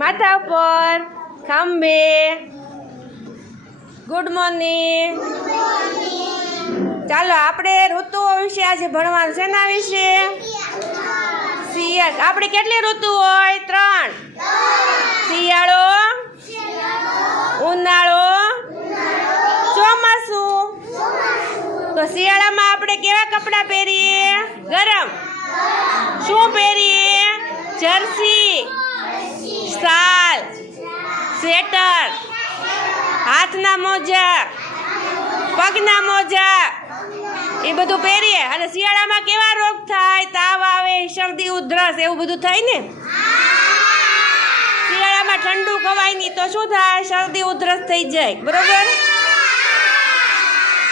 માથા ઉપર, ખંભે. Good morning. ચાલો આપણે ઋતુઓ વિશે આજે ભણવાનું છે. એના વિશે શિયાળ. આપણે કેટલી ઋતુ હોય? 3. શિયાળો, ઉનાળો, ચોમાસું. તો શિયાળામાં આપણે કેવા કપડાં પહેરીએ? ગરમ. શું પહેરીએ? જર્સી, શાલ, સ્વેટર, હાથના મોજા, પગના મોજા, એ બધું પહેરીએ. અને શિયાળામાં કેવા રોગ થાય? તાવ આવે, શરદી, ઉધરસ, એવું બધું થાય ને. શિયાળામાં ઠંડુ ખવાય નહીં તો શું થાય? શરદી ઉધરસ થઈ જાય. બરોબર.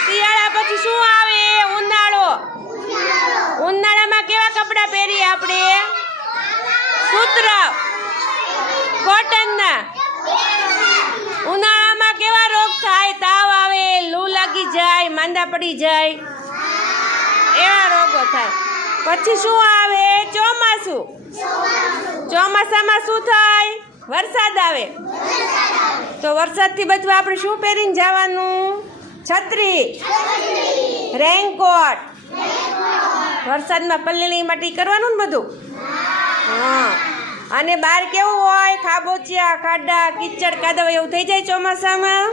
શિયાળા પછી શું આવે? ઉનાળો. ઉનાળામાં કેવા કપડાં પહેરીએ આપણે? સૂત્ર, કોટનના. ઉનાળામાં કેવા રોગ થાય? તાવ આવે, લૂ લાગી જાય, માંદા પડી જાય, એવા રોગો થાય. પછી શું આવે? ચોમાસું. ચોમાસામાં શું થાય? વરસાદ આવે. તો વરસાદથી બચવા આપણે શું પહેરીને જવાનું? છત્રી, રેનકોટ. વરસાદમાં પલ્લીની માટી કરવાનું ને બધું. હા. અને બહાર કેવું હોય? ખાબોચિયા, ખાડા, કીચડ, કાદવ એવું થઈ જાય ચોમાસામાં.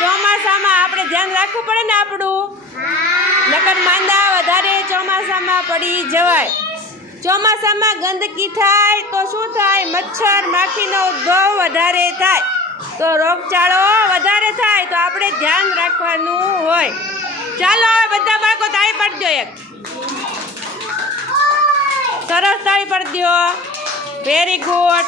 ચોમાસામાં આપણે ધ્યાન રાખવું પડે ને આપણું. નકર માંદા વધારે ચોમાસામાં પડી જવાય. ચોમાસામાં ગંદકી થાય તો શું થાય? મચ્છર માખીનો ઉદ્ભવ વધારે થાય, તો રોગચાળો વધારે થાય. તો આપણે ધ્યાન રાખવાનું હોય. ચાલો હવે બધા બાળકો તાળી પાડજો. એક સરસ તાળી પાડી દો. Very good.